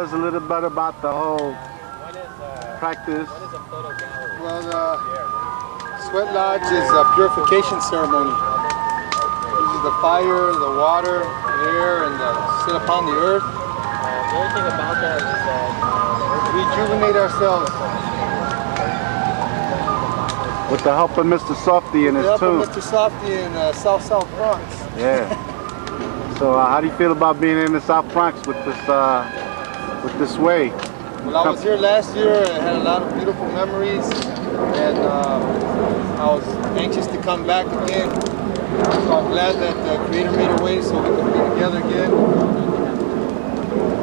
tell us a little bit about the whole practice? Well, the sweat lodge is a purification ceremony. It uses the fire, the water, the air, and sit upon the earth. The only thing about that is that rejuvenate ourselves. With the help of Mr. Softy and his tune. With the help of Mr. Softy in South Bronx. Yeah. So how do you feel about being in the South Bronx with this way? Well, I was here last year and had a lot of beautiful memories, and I was anxious to come back again. So I'm glad that the Creator made a way so we can be together again.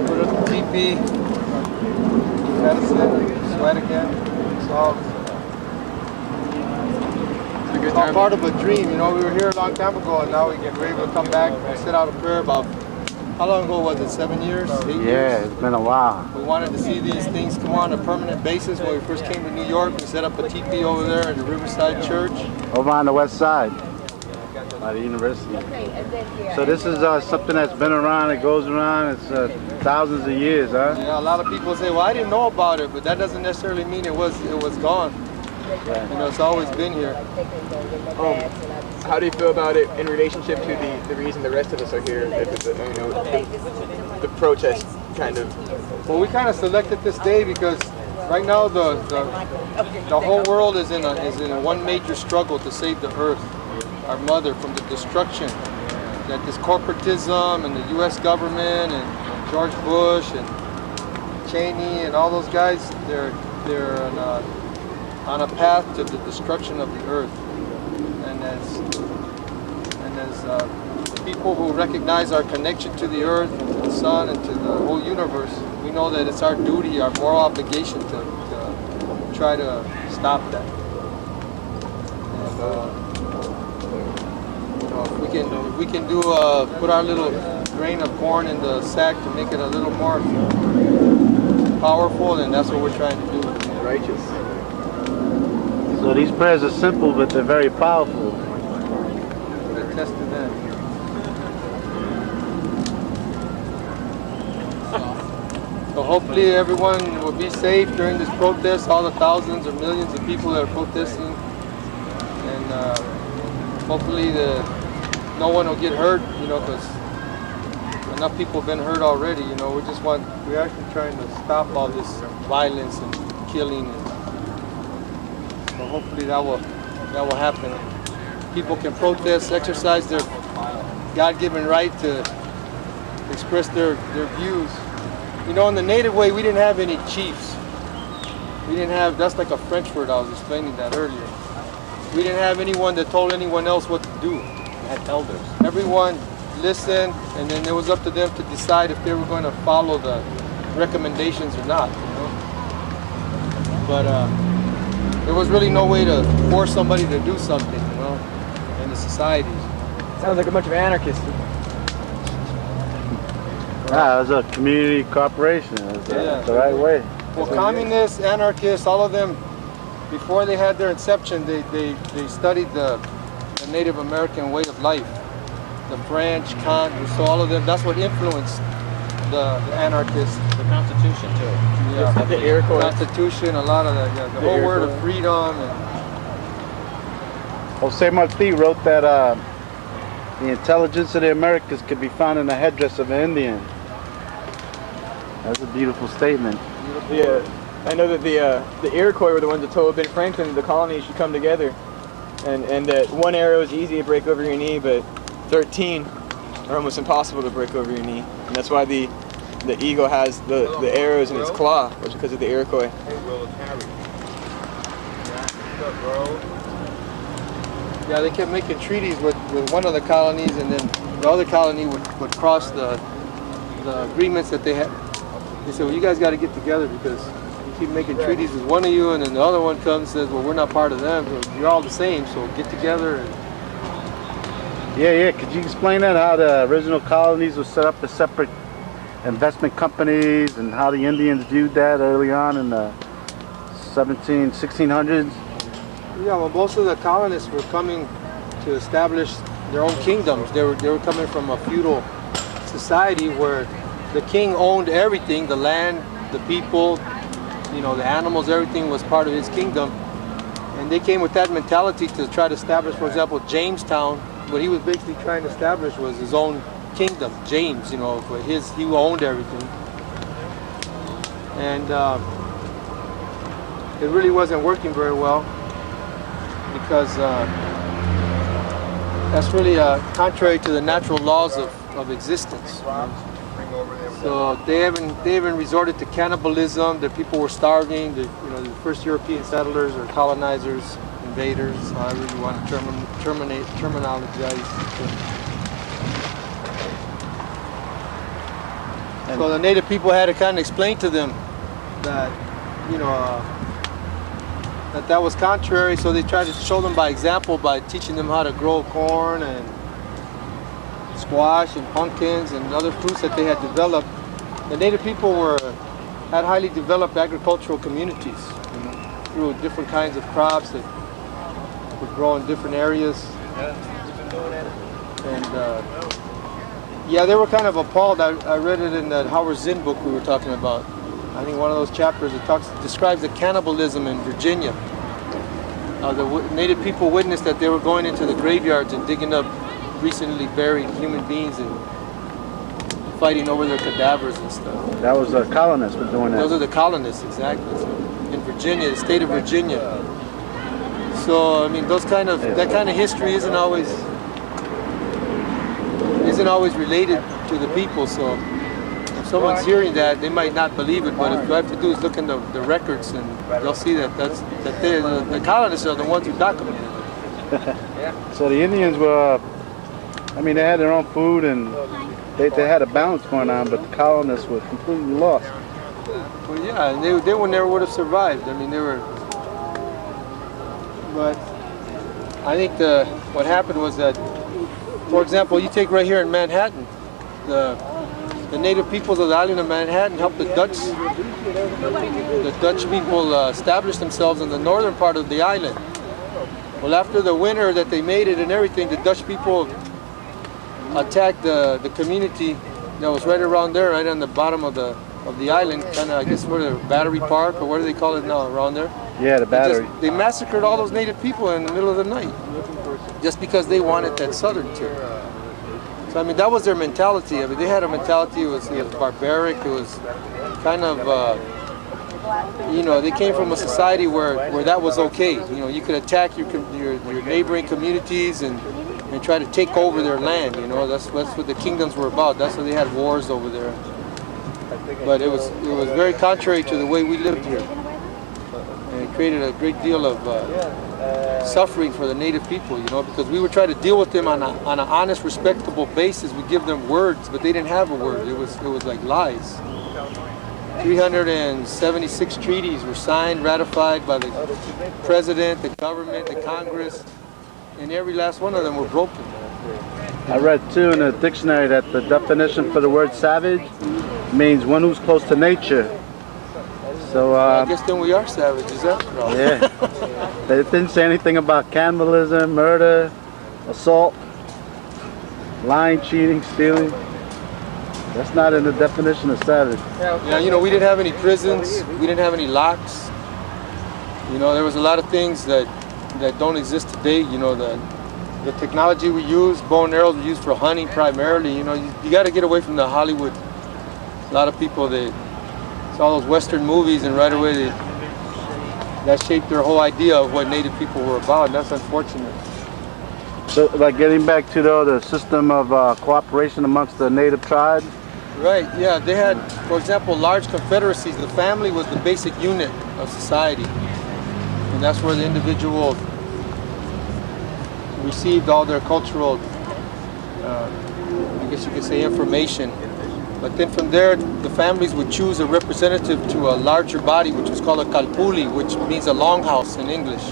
Put up the teepee, medicine, sweat again. It's all part of a dream, you know. We were here a long time ago, and now we're able to come back and sit out a prayer about, how long ago was it, 7 years, 8 years? Yeah, it's been a while. We wanted to see these things come on a permanent basis. When we first came to New York, we set up a teepee over there in the Riverside Church. Over on the west side, by the university. So this is something that's been around, it goes around, it's thousands of years, huh? Yeah, a lot of people say, well, I didn't know about it, but that doesn't necessarily mean it was gone. Right. You know, it's always been here. How do you feel about it in relationship to the reason the rest of us are here? If it's, the protest kind of. Well, we kind of selected this day because right now the whole world is in a one major struggle to save the earth, our mother, from the destruction that this corporatism and the U.S. government and George Bush and Cheney and all those guys, they're on a path to the destruction of the earth. And as people who recognize our connection to the earth, and to the sun, and to the whole universe, we know that it's our duty, our moral obligation to try to stop that. And you know, if we can do put our little grain of corn in the sack to make it a little more powerful, then that's what we're trying to do. Righteous. So these prayers are simple, but they're very powerful. Attest to that. So hopefully everyone will be safe during this protest, all the thousands or millions of people that are protesting. And hopefully no one will get hurt, you know, because enough people have been hurt already, you know. We're actually trying to stop all this violence and killing. So hopefully that will happen. People can protest, exercise their God-given right to express their views. You know, in the native way, we didn't have any chiefs. We didn't have, that's like a French word, I was explaining that earlier. We didn't have anyone that told anyone else what to do. we had elders. Everyone listened, and then it was up to them to decide if they were going to follow the recommendations or not, you know. But there was really no way to force somebody to do something, you know, in the societies. Sounds like a bunch of anarchists. Yeah, it was a community cooperation. It was the right way. Well, communists, anarchists, all of them, before they had their inception, they studied the Native American way of life. The French, Kant, so all of them, that's what influenced the anarchists. The Constitution, too. Yeah, The Iroquois. Constitution, a lot of that, yeah. The whole word of freedom. And Jose Marti wrote that the intelligence of the Americas could be found in the headdress of an Indian. That's a beautiful statement. Yeah, I know that the Iroquois were the ones that told Ben Franklin that the colonies should come together, and that one arrow is easy to break over your knee, but 13 are almost impossible to break over your knee, and that's why the eagle has the arrows in its claw, which is because of the Iroquois. yeah, they kept making treaties with one of the colonies, and then the other colony would cross the agreements that they had. They said, well, you guys got to get together because you keep making treaties with one of you, and then the other one comes and says, well, we're not part of them. You're all the same, so get together. And Yeah. Could you explain that, how the original colonies were set up as separate investment companies and how the Indians viewed that early on in the 1600s? yeah, well, most of the colonists were coming to establish their own kingdoms. They were coming from a feudal society where the king owned everything, the land, the people, you know, the animals, everything was part of his kingdom. And they came with that mentality to try to establish, for example, Jamestown. What he was basically trying to establish was his own kingdom, James, you know, for he owned everything. And it really wasn't working very well because that's really contrary to the natural laws of existence. So they even resorted to cannibalism. The people were starving. The first European settlers or colonizers, invaders, however you want to terminologize. So the native people had to kind of explain to them that, you know, that was contrary. So they tried to show them by example by teaching them how to grow corn and squash and pumpkins and other fruits that they had developed. The native people had highly developed agricultural communities, you know, through different kinds of crops that would grow in different areas. And yeah, they were kind of appalled. I read it in that Howard Zinn book we were talking about. I think one of those chapters it describes the cannibalism in Virginia. The native people witnessed that they were going into the graveyards and digging up recently buried human beings and fighting over their cadavers and stuff. That was the colonists were doing that. Those are the colonists, exactly. So in Virginia, the state of Virginia. So I mean, that kind of history isn't always related to the people. So if someone's hearing that, they might not believe it. But what you have to do is look in the records, and they'll see that the colonists are the ones who documented it. So the Indians were, I mean, they had their own food and they had a balance going on, but the colonists were completely lost. Well, yeah, and they never would have survived. I mean, they were. But I think what happened was that, for example, you take right here in Manhattan, the native peoples of the island of Manhattan helped the Dutch people establish themselves in the northern part of the island. Well, after the winter that they made it and everything, the Dutch people attacked the community that was right around there, right on the bottom of the island, kind of, I guess, where the Battery Park, or what do they call it now, around there? Yeah, the Battery. They massacred all those native people in the middle of the night, just because they wanted that southern tip. So I mean, that was their mentality. I mean, they had a mentality. It was barbaric. It was kind of, you know, they came from a society where that was okay. You know, you could attack your neighboring communities and try to take over their land. You know, that's what the kingdoms were about. That's why they had wars over there. But it was very contrary to the way we lived here, and it created a great deal of suffering for the native people. You know, because we would try to deal with them on an honest, respectable basis. We give them words, but they didn't have a word. It was like lies. 376 treaties were signed, ratified by the president, the government, the Congress, and every last one of them were broken. I read too in the dictionary that the definition for the word savage means one who's close to nature. So I guess then we are savages after all. Yeah. They didn't say anything about cannibalism, murder, assault, lying, cheating, stealing. That's not in the definition of savage. Yeah, you know, we didn't have any prisons, we didn't have any locks. You know, there was a lot of things that don't exist today. You know, the technology we use, bow and arrows we use for hunting primarily. You know, you got to get away from the Hollywood. A lot of people, they saw those Western movies and right away that shaped their whole idea of what Native people were about, and that's unfortunate. So, like getting back to the system of cooperation amongst the native tribes? Right, yeah, they had, for example, large confederacies. The family was the basic unit of society, and that's where the individual received all their cultural, I guess you could say, information. But then from there, the families would choose a representative to a larger body, which was called a kalpuli, which means a longhouse in English.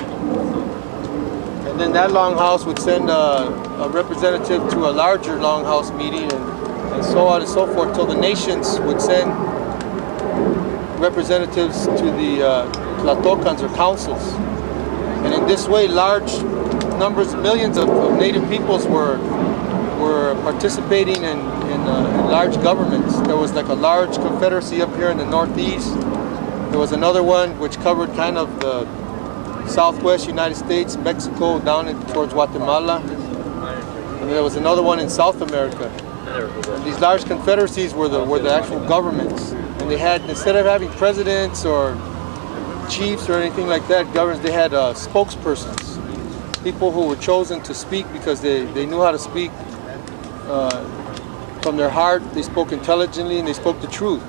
And then that longhouse would send a representative to a larger longhouse meeting, and so on and so forth, till the nations would send representatives to the tlatokans or councils. And in this way, large numbers, millions of native peoples were participating in and large governments. There was like a large confederacy up here in the northeast. There was another one which covered kind of the southwest United States, Mexico, down towards Guatemala. And there was another one in South America. And these large confederacies were the actual governments. And they had, instead of having presidents or chiefs or anything like that, governments, they had spokespersons. People who were chosen to speak because they knew how to speak from their heart. They spoke intelligently and they spoke the truth.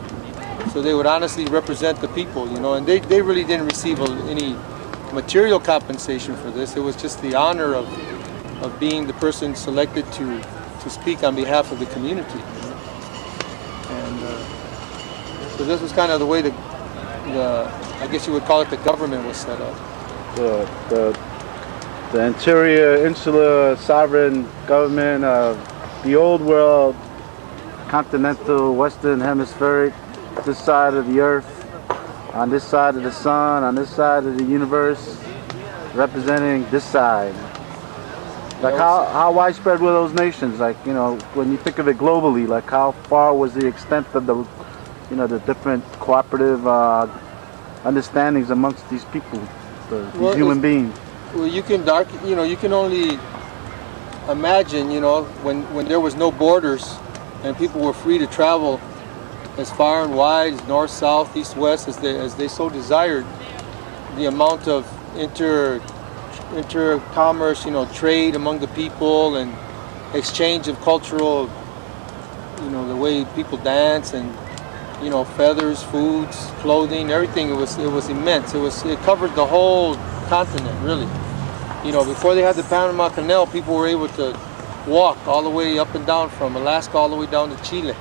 So they would honestly represent the people, you know, and they really didn't receive any material compensation for this. It was just the honor of being the person selected to speak on behalf of the community. And so this was kind of the way the I guess you would call it, the government was set up. The interior, insular, sovereign government of the old world, continental, western hemispheric, this side of the earth, on this side of the sun, on this side of the universe, representing this side. Like how widespread were those nations? Like, you know, when you think of it globally, like how far was the extent of the, you know, the different cooperative understandings amongst these people, these human beings? Well, you can only imagine, you know, when there was no borders and people were free to travel as far and wide, as north, south, east, west, as they so desired, the amount of inter-commerce, you know, trade among the people and exchange of cultural, you know, the way people dance and, you know, feathers, foods, clothing, everything. It was immense. It covered the whole continent, really. You know, before they had the Panama Canal, people were able to walk all the way up and down from Alaska all the way down to Chile.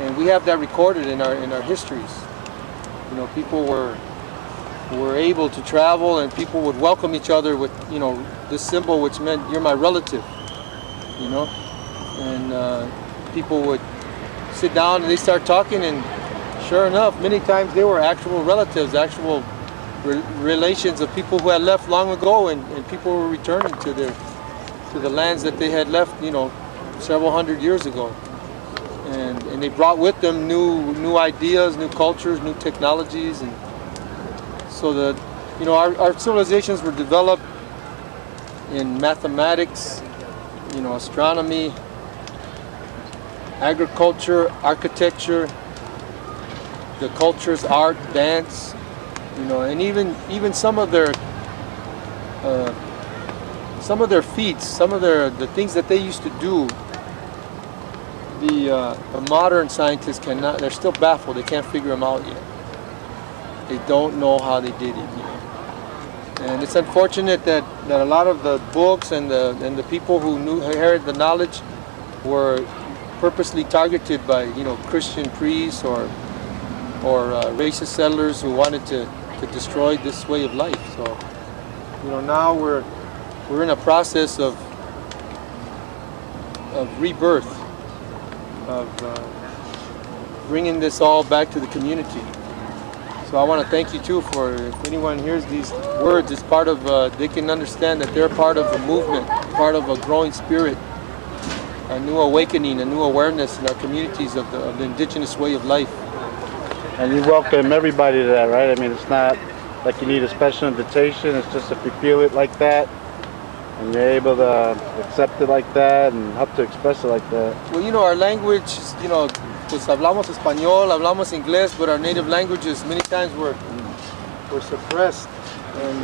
And we have that recorded in our histories. You know, people were able to travel, and people would welcome each other with, you know, this symbol which meant you're my relative, you know. And people would sit down and they start talking, and sure enough, many times they were actual relatives, actual relations of people who had left long ago, and people were returning to the lands that they had left, you know, several hundred years ago. And they brought with them new ideas, new cultures, new technologies, and so you know, our civilizations were developed in mathematics, you know, astronomy, agriculture, architecture, the cultures, art, dance, you know, and even some of their feats, some of the things that they used to do. The modern scientists cannot, they're still baffled, they can't figure them out yet. They don't know how they did it, you know. And it's unfortunate that a lot of the books and the people who inherited the knowledge were purposely targeted by, you know, Christian priests or racist settlers who wanted to destroy this way of life. So, you know, now we're in a process of rebirth, of bringing this all back to the community. So I want to thank you too for, if anyone hears these words, it's part of, they can understand that they're part of a movement, part of a growing spirit, a new awakening, a new awareness in our communities of the indigenous way of life. And you welcome everybody to that, right? I mean, it's not like you need a special invitation, it's just if you feel it like that, and you're able to accept it like that and help to express it like that. Well, you know, our language, you know, pues hablamos español, hablamos inglés, but our native languages many times were suppressed. And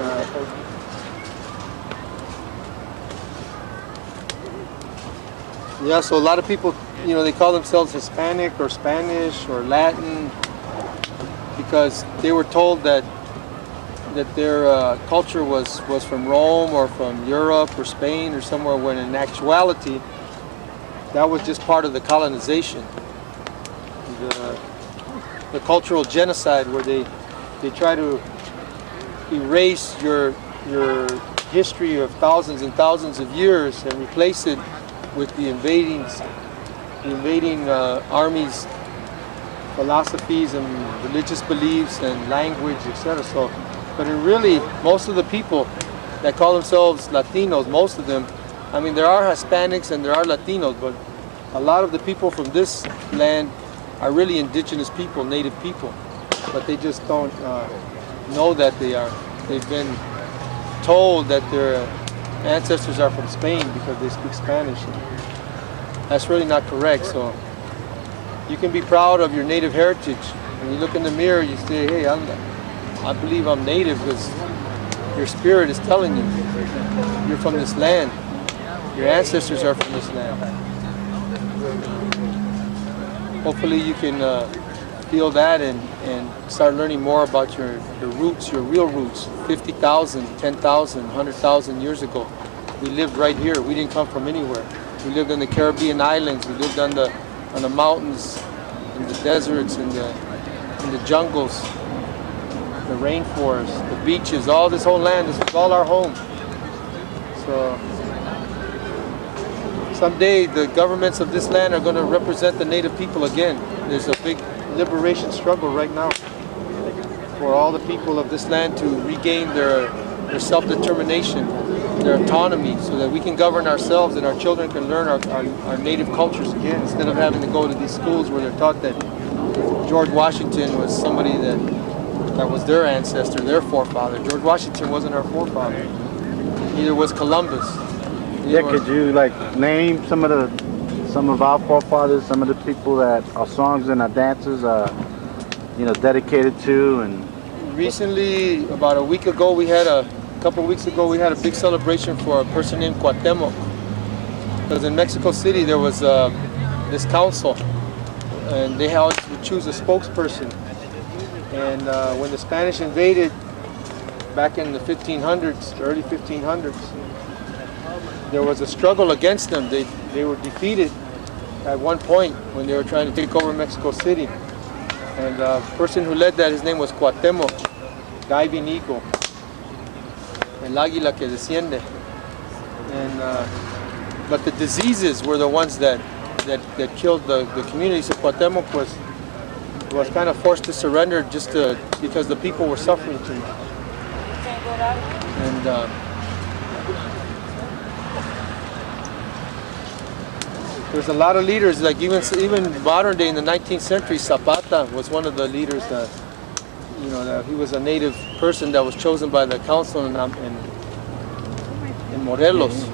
yeah, so a lot of people, you know, they call themselves Hispanic or Spanish or Latin because they were told that their culture was from Rome or from Europe or Spain or somewhere, when in actuality that was just part of the colonization, the cultural genocide, where they try to erase your history of thousands and thousands of years and replace it with the invading armies' philosophies and religious beliefs and language, etc. So, but really, most of the people that call themselves Latinos, most of them, I mean, there are Hispanics and there are Latinos, but a lot of the people from this land are really indigenous people, native people, but they just don't know that they are. They've been told that their ancestors are from Spain because they speak Spanish. That's really not correct. So you can be proud of your native heritage. When you look in the mirror, you say, hey, I believe I'm native, because your spirit is telling you you're from this land. Your ancestors are from this land. Hopefully you can feel that and start learning more about your roots, your real roots. 50,000, 10,000, 100,000 years ago, we lived right here. We didn't come from anywhere. We lived in the Caribbean islands. We lived on the mountains, in the deserts, in the jungles, the rainforests, the beaches, all this whole land. This is all our home. So someday the governments of this land are going to represent the native people again. There's a big liberation struggle right now for all the people of this land to regain their self-determination, their autonomy, so that we can govern ourselves and our children can learn our native cultures again, instead of having to go to these schools where they're taught that George Washington was somebody that was their ancestor, their forefather. George Washington wasn't our forefather. Neither was Columbus. Yeah, could you name some of our forefathers, some of the people that our songs and our dances are, dedicated to? And recently, about a couple of weeks ago, we had a big celebration for a person named Cuauhtemoc. Because in Mexico City there was this council, and they had to choose a spokesperson. And when the Spanish invaded back in the 1500s, early 1500s, there was a struggle against them. They were defeated at one point when they were trying to take over Mexico City. And the person who led that, his name was Cuauhtemoc, diving eagle, el águila que desciende. And but the diseases were the ones that killed the community. So Cuauhtemoc was kind of forced to surrender just because the people were suffering too much. And there's a lot of leaders, like even modern day in the 19th century, Zapata was one of the leaders that he was a native person that was chosen by the council in Morelos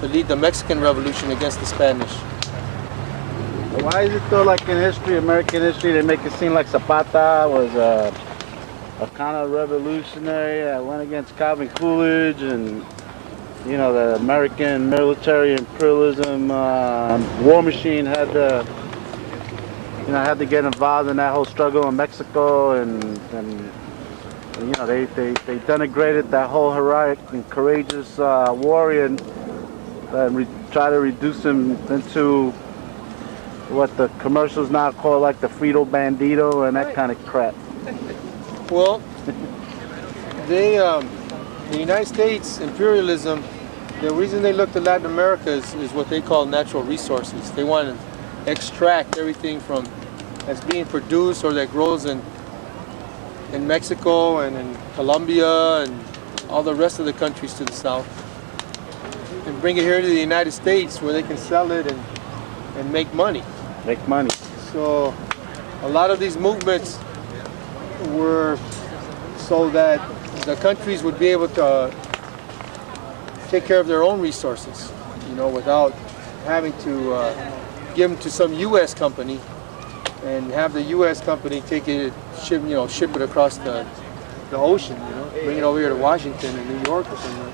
to lead the Mexican Revolution against the Spanish. why is it though, in history, American history, they make it seem like Zapata was a kind of revolutionary that went against Calvin Coolidge and the American military imperialism war machine had to get involved in that whole struggle in Mexico, and they denigrated that whole heroic and courageous warrior and try to reduce him into what the commercials now call the Frito Bandito and that kind of crap. Well, the United States imperialism, the reason they look to Latin America is what they call natural resources. They want to extract everything that's being produced or that grows in Mexico and in Colombia and all the rest of the countries to the south, and bring it here to the United States where they can sell it and make money. Make money. So a lot of these movements were so that the countries would be able to take care of their own resources, without having to give them to some U.S. company and have the U.S. company take it, ship it across the ocean, bring it over here to Washington and New York or somewhere.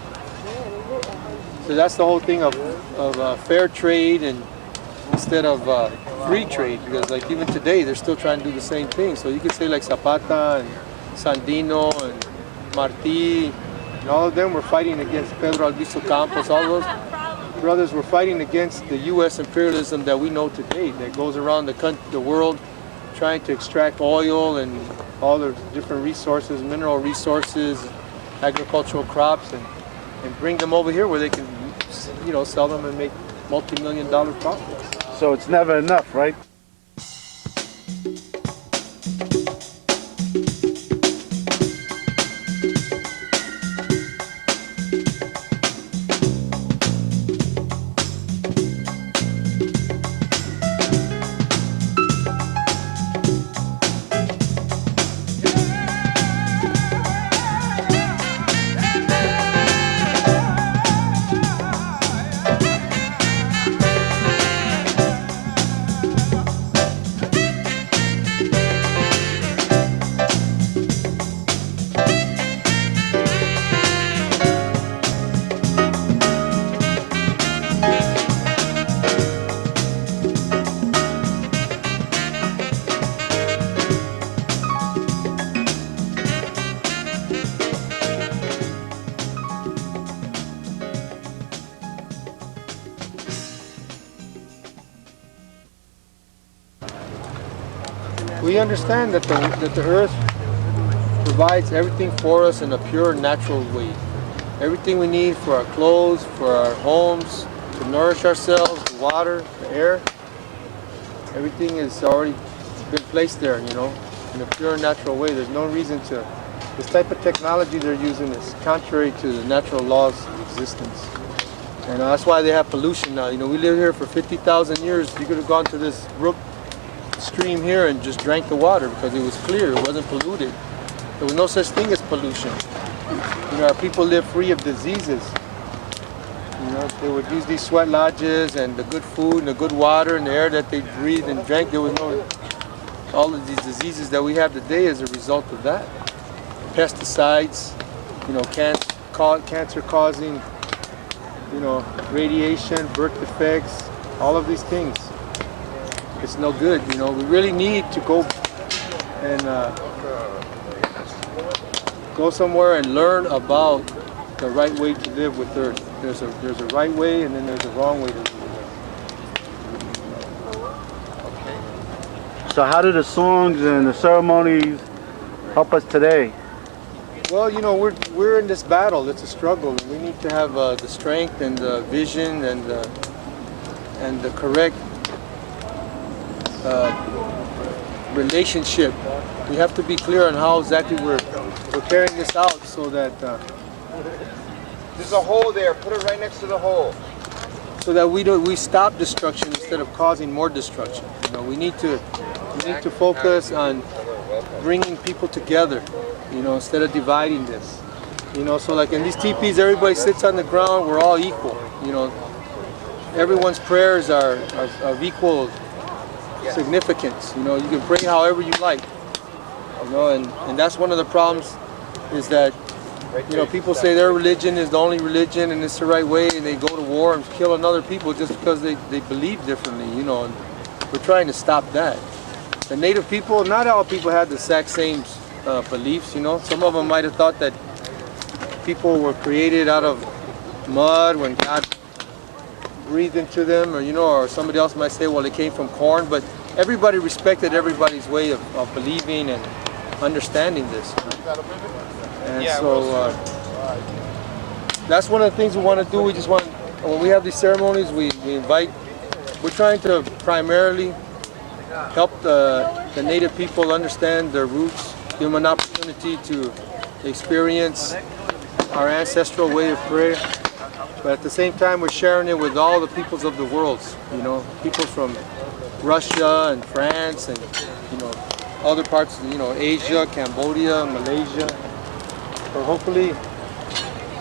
So that's the whole thing of fair trade and instead of free trade, because even today they're still trying to do the same thing. So you could say Zapata and Sandino and Martí, and all of them were fighting against Pedro Albizu Campos. All those brothers were fighting against the U.S. imperialism that we know today, that goes around the world trying to extract oil and all the different resources, mineral resources, agricultural crops, and bring them over here where they can, sell them and make multi-million-dollar profits. So it's never enough, right? we understand that the earth provides everything for us in a pure, natural way. Everything we need for our clothes, for our homes, to nourish ourselves, the water, the air, everything is already been placed there, you know, in a pure, natural way. There's no reason to. This type of technology they're using is contrary to the natural laws of existence. And that's why they have pollution now. You know, we lived here for 50,000 years. You could have gone to this brook stream here and just drank the water because it was clear, it wasn't polluted. There was no such thing as pollution. You know, our people live free of diseases. You know, they would use these sweat lodges and the good food and the good water and the air that they breathed and drank. There was no, all of these diseases that we have today as a result of that. Pesticides, you know, cancer causing, you know, radiation, birth defects, all of these things. It's no good, you know. We really need to go and go somewhere and learn about the right way to live with Earth. There's a right way and then there's a wrong way to live with Earth. So how do the songs and the ceremonies help us today? Well, you know, we're in this battle. It's a struggle. We need to have the strength and the vision and the correct relationship. We have to be clear on how exactly we're carrying this out, so that There's a hole there. Put it right next to the hole. so that we stop destruction instead of causing more destruction. You know, we need to focus on bringing people together. You know, instead of dividing this. You know, so like in these teepees, everybody sits on the ground. We're all equal. You know, everyone's prayers are of equal significance. You know, you can pray however you like. You know, and that's one of the problems, is that, you know, people say their religion is the only religion and it's the right way, and they go to war and kill another people just because they believe differently. You know, and we're trying to stop that. The native people, not all people had the exact same beliefs. You know, some of them might have thought that people were created out of mud when God breathed into them, or, you know, or somebody else might say, well, they came from corn. But everybody respected everybody's way of believing and understanding this. And so that's one of the things we want to do. We just want, when we have these ceremonies, we invite, we're trying to primarily help the native people understand their roots, give them an opportunity to experience our ancestral way of prayer. But at the same time, we're sharing it with all the peoples of the world. You know, people from Russia and France and, you know, other parts of, you know, Asia, Cambodia, Malaysia. So hopefully,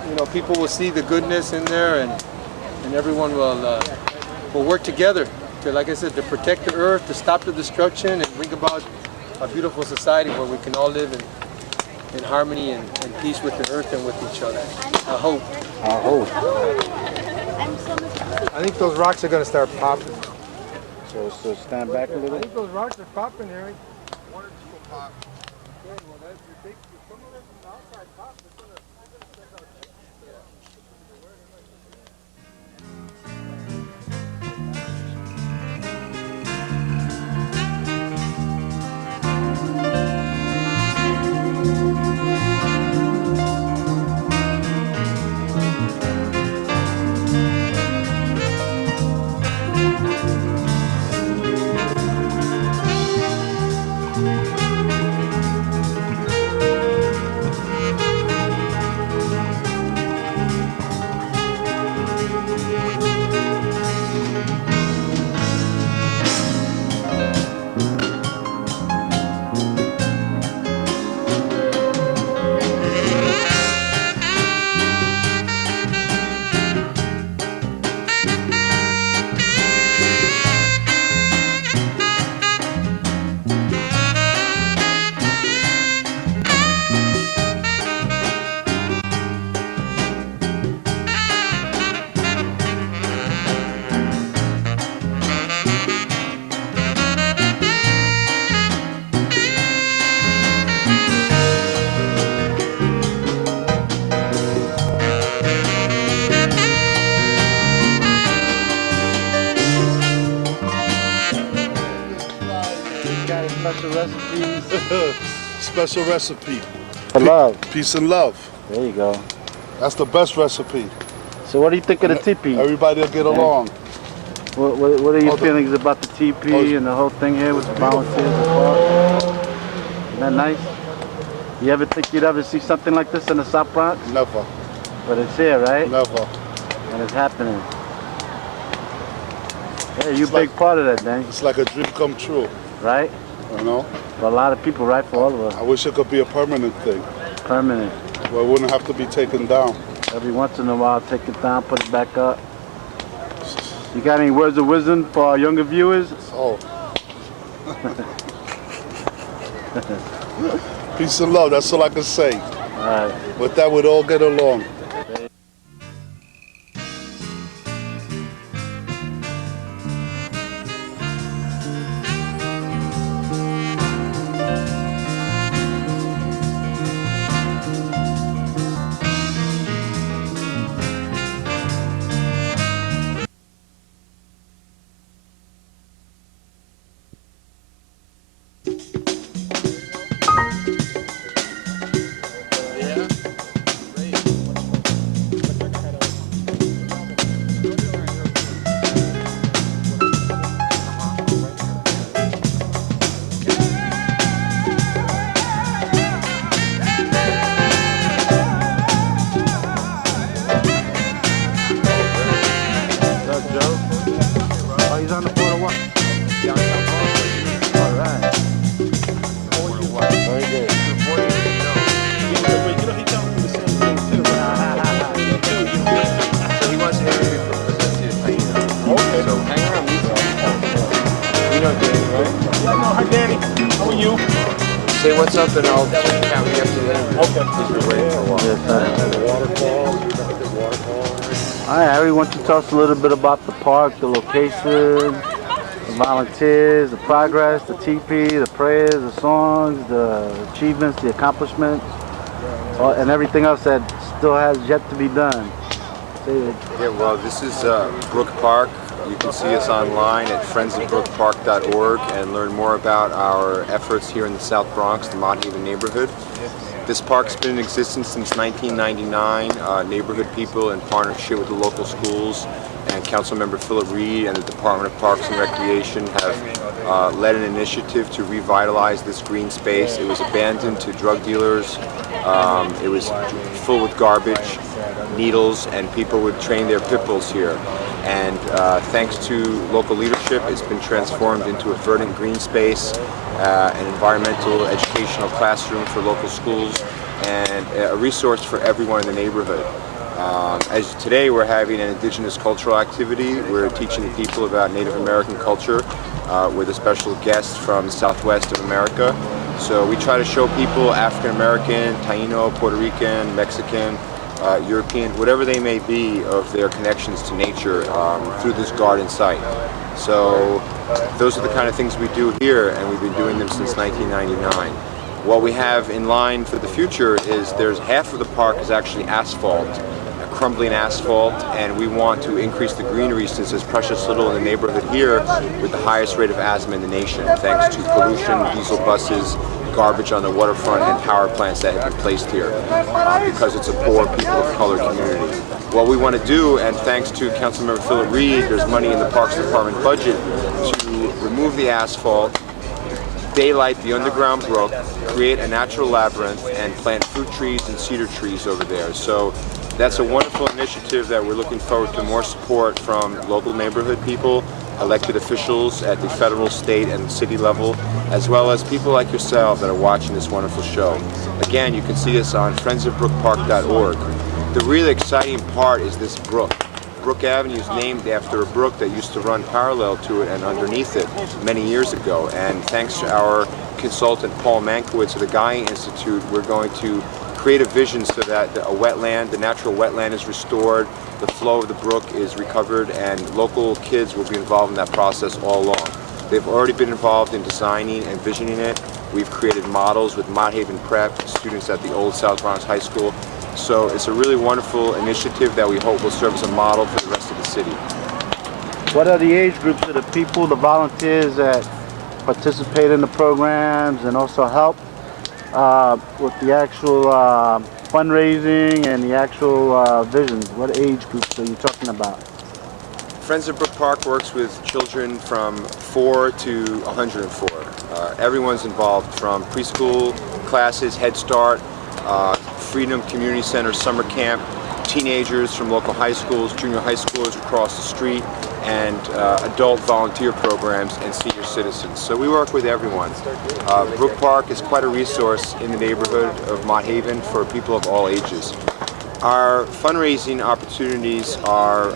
you know, people will see the goodness in there, and everyone will work together to, like I said, to protect the earth, to stop the destruction, and bring about a beautiful society where we can all live in harmony and peace with the earth and with each other. I hope. I hope. I think those rocks are going to start popping. So stand back a I little. think those rocks are popping, Eric. Special recipe. For love. Peace and love. There you go. That's the best recipe. So what do you think of the teepee? Everybody will get along. What are your feelings about the teepee and the whole thing here with the volunteers? Isn't that nice? You ever think you'd ever see something like this in the South Bronx? Never. But it's here, right? Never. And it's happening. Yeah, you're a big part of that, man. It's like a dream come true. Right? You know? For a lot of people, right? For all of us. I wish it could be a permanent thing. Permanent. Where it wouldn't have to be taken down. Every once in a while, take it down, put it back up. You got any words of wisdom for our younger viewers? Oh. Peace and love, that's all I can say. All right. With that, we'd all get along. Say what's up and I'll check out you after the interview. Okay. Because we're waiting for a while. All right, Harry, why don't you tell us a little bit about the park, the location, the volunteers, the progress, the teepee, the prayers, the songs, the achievements, the accomplishments, and everything else that still has yet to be done. Yeah, well, this is Brook Park. You can see us online at friendsofbrookpark.org and learn more about our efforts here in the South Bronx, the Mott Haven neighborhood. This park's been in existence since 1999. Neighborhood people in partnership with the local schools and Councilmember Philip Reed and the Department of Parks and Recreation have led an initiative to revitalize this green space. It was abandoned to drug dealers. It was full with garbage, needles, and people would train their pit bulls here. And thanks to local leadership, it's been transformed into a verdant green space, an environmental educational classroom for local schools, and a resource for everyone in the neighborhood. As today we're having an indigenous cultural activity. We're teaching people about Native American culture with a special guest from the Southwest of America. So we try to show people African American, Taino, Puerto Rican, Mexican, European, whatever they may be, of their connections to nature through this garden site. So those are the kind of things we do here, and we've been doing them since 1999. What we have in line for the future is there's half of the park is actually asphalt, crumbling asphalt, and we want to increase the greenery since there's precious little in the neighborhood here with the highest rate of asthma in the nation, thanks to pollution, diesel buses, garbage on the waterfront, and power plants that have been placed here because it's a poor people of color community. What we want to do, and thanks to Councilmember Philip Reed, there's money in the Parks Department budget to remove the asphalt, daylight the underground brook, create a natural labyrinth, and plant fruit trees and cedar trees over there. So that's a wonderful initiative that we're looking forward to more support from local neighborhood people, elected officials at the federal, state, and city level, as well as people like yourself that are watching this wonderful show. Again, you can see us on friendsofbrookpark.org. The really exciting part is this brook. Brook Avenue is named after a brook that used to run parallel to it and underneath it many years ago. And thanks to our consultant Paul Mankiewicz of the Gaia Institute, we're going to create a vision so that a wetland, the natural wetland, is restored, the flow of the brook is recovered, and local kids will be involved in that process all along. They've already been involved in designing and visioning it. We've created models with Mott Haven Prep, students at the old South Bronx High School. So it's a really wonderful initiative that we hope will serve as a model for the rest of the city. What are the age groups of the people, the volunteers that participate in the programs and also help with the actual fundraising and the actual visions? What age groups are you talking about? Friends of Brook Park works with children from 4 to 104. Everyone's involved, from preschool classes, Head Start, Freedom Community Center summer camp, teenagers from local high schools, junior high schoolers across the street, and adult volunteer programs and senior citizens. So we work with everyone. Brook Park is quite a resource in the neighborhood of Mott Haven for people of all ages. Our fundraising opportunities are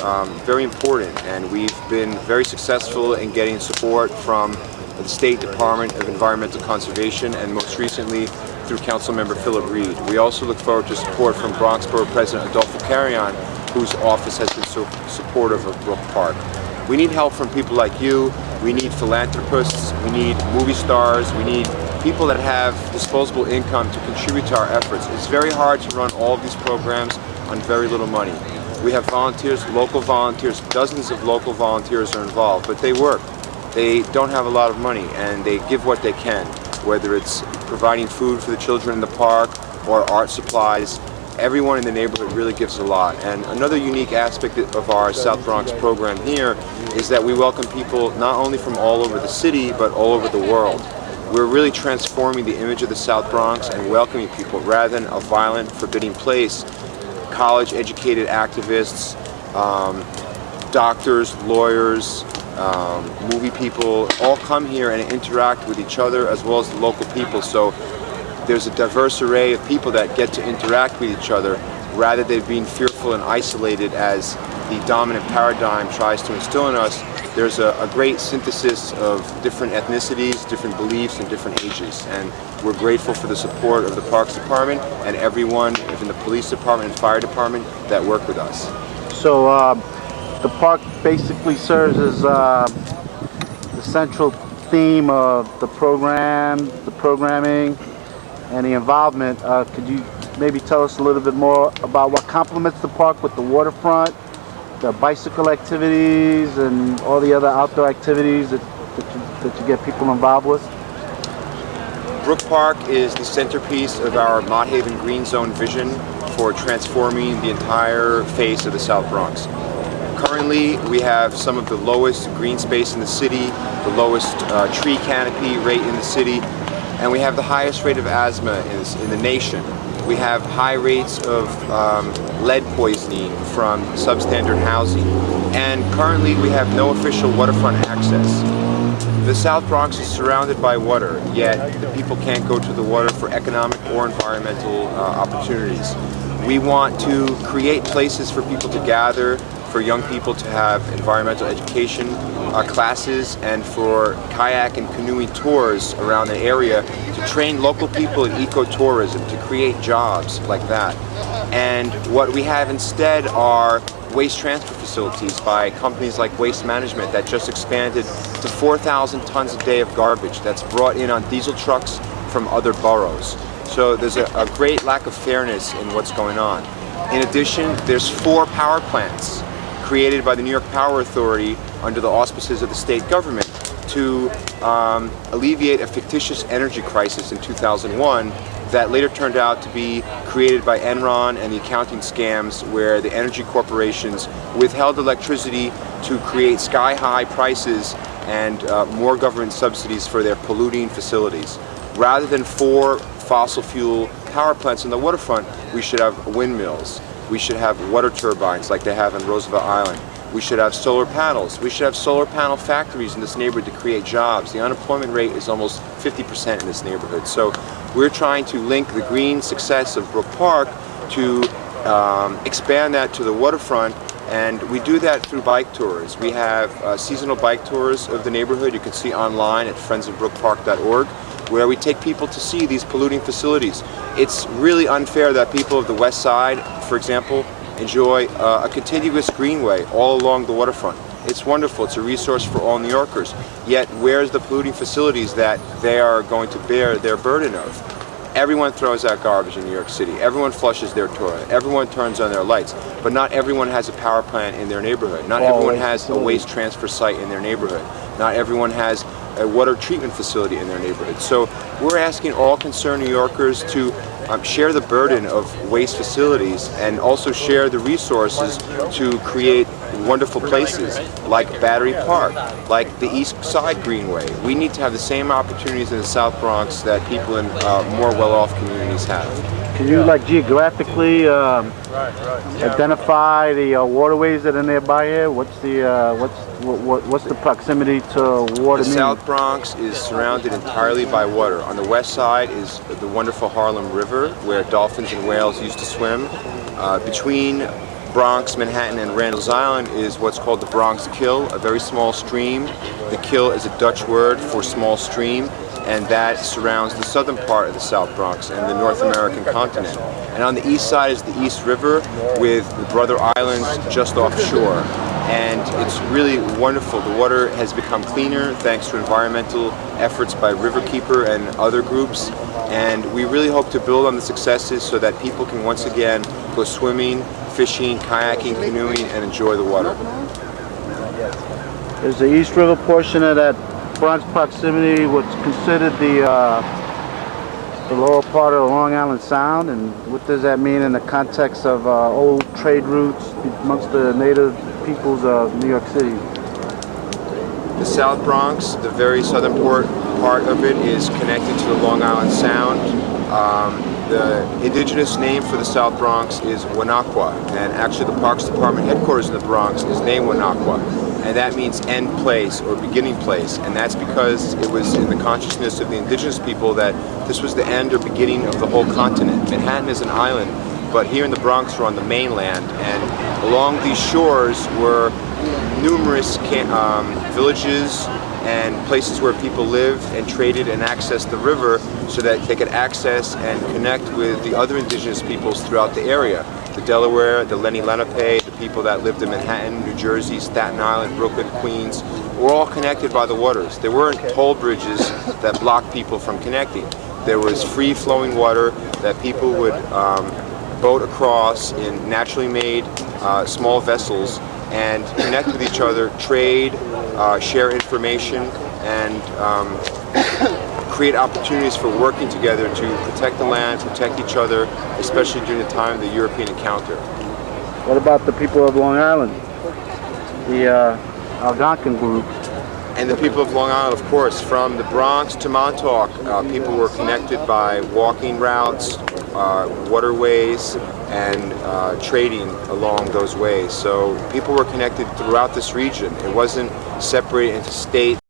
very important, and we've been very successful in getting support from the State Department of Environmental Conservation, and most recently through Councilmember Philip Reed. We also look forward to support from Bronx Borough President Adolfo Carrion, whose office has been so supportive of Brook Park. We need help from people like you. We need philanthropists. We need movie stars. We need people that have disposable income to contribute to our efforts. It's very hard to run all of these programs on very little money. We have volunteers, local volunteers, dozens of local volunteers are involved, but they work. They don't have a lot of money, and they give what they can, whether it's providing food for the children in the park or art supplies. Everyone in the neighborhood really gives a lot. And another unique aspect of our South Bronx program here is that we welcome people not only from all over the city, but all over the world. We're really transforming the image of the South Bronx and welcoming people rather than a violent, forbidding place. College-educated activists, doctors, lawyers, movie people all come here and interact with each other as well as the local people. So there's a diverse array of people that get to interact with each other rather than being fearful and isolated as the dominant paradigm tries to instill in us. There's a great synthesis of different ethnicities, different beliefs, and different ages. And we're grateful for the support of the Parks Department and everyone in the Police Department and Fire Department that work with us. So the park basically serves as the central theme of the program, the programming, and the involvement. Could you maybe tell us a little bit more about what complements the park with the waterfront, the bicycle activities, and all the other outdoor activities that you get people involved with? Brook Park is the centerpiece of our Mott Haven Green Zone vision for transforming the entire face of the South Bronx. Currently, we have some of the lowest green space in the city, the lowest tree canopy rate in the city, and we have the highest rate of asthma in the nation. We have high rates of lead poisoning from substandard housing, and currently we have no official waterfront access. The South Bronx is surrounded by water, yet the people can't go to the water for economic or environmental opportunities. We want to create places for people to gather, for young people to have environmental education classes, and for kayak and canoeing tours around the area to train local people in ecotourism, to create jobs like that. And what we have instead are waste transfer facilities by companies like Waste Management that just expanded to 4,000 tons a day of garbage that's brought in on diesel trucks from other boroughs. So there's a great lack of fairness in what's going on. In addition, there's 4 power plants created by the New York Power Authority under the auspices of the state government to alleviate a fictitious energy crisis in 2001 that later turned out to be created by Enron and the accounting scams where the energy corporations withheld electricity to create sky-high prices and more government subsidies for their polluting facilities. Rather than 4 fossil fuel power plants on the waterfront, we should have windmills. We should have water turbines like they have on Roosevelt Island. We should have solar panels. We should have solar panel factories in this neighborhood to create jobs. The unemployment rate is almost 50% in this neighborhood. So we're trying to link the green success of Brook Park to expand that to the waterfront, and we do that through bike tours. We have seasonal bike tours of the neighborhood. You can see online at friendsofbrookpark.org, where we take people to see these polluting facilities. It's really unfair that people of the West Side, for example, enjoy a contiguous greenway all along the waterfront. It's wonderful, it's a resource for all New Yorkers. Yet where's the polluting facilities that they are going to bear their burden of? Everyone throws out garbage in New York City. Everyone flushes their toilet. Everyone turns on their lights. But not everyone has a power plant in their neighborhood. Not everyone has a waste transfer site in their neighborhood. Not everyone has a water treatment facility in their neighborhood. So we're asking all concerned New Yorkers to share the burden of waste facilities and also share the resources to create wonderful places like Battery Park, like the East Side Greenway. We need to have the same opportunities in the South Bronx that people in more well-off communities have. Can you like geographically identify the waterways that are nearby here? What's the proximity to water? The South Bronx is surrounded entirely by water. On the west side is the wonderful Harlem River, where dolphins and whales used to swim. Between Bronx, Manhattan, and Randall's Island is what's called the Bronx Kill, a very small stream. The Kill is a Dutch word for small stream, and that surrounds the southern part of the South Bronx and the North American continent. And on the east side is the East River with the Brother Islands just offshore. And it's really wonderful. The water has become cleaner thanks to environmental efforts by Riverkeeper and other groups. And we really hope to build on the successes so that people can once again go swimming, fishing, kayaking, canoeing, and enjoy the water. Is the East River portion of that Bronx proximity what's considered the lower part of the Long Island Sound, and what does that mean in the context of old trade routes amongst the native peoples of New York City? The South Bronx, the very southern part of it, is connected to the Long Island Sound. The indigenous name for the South Bronx is Wanakwa, and actually the Parks Department headquarters in the Bronx is named Wanakwa. And that means end place or beginning place, and that's because it was in the consciousness of the indigenous people that this was the end or beginning of the whole continent. Manhattan is an island, but here in the Bronx we're on the mainland, and along these shores were numerous villages and places where people lived and traded and accessed the river so that they could access and connect with the other indigenous peoples throughout the area. The Delaware, the Lenni Lenape, the people that lived in Manhattan, New Jersey, Staten Island, Brooklyn, Queens, were all connected by the waters. There weren't toll bridges that blocked people from connecting. There was free-flowing water that people would boat across in naturally made small vessels and connect with each other, trade, share information, and create opportunities for working together to protect the land, protect each other, especially during the time of the European encounter. What about the people of Long Island, the Algonquin group? And the people of Long Island, of course, from the Bronx to Montauk, people were connected by walking routes, waterways, and trading along those ways. So people were connected throughout this region. It wasn't separated into states.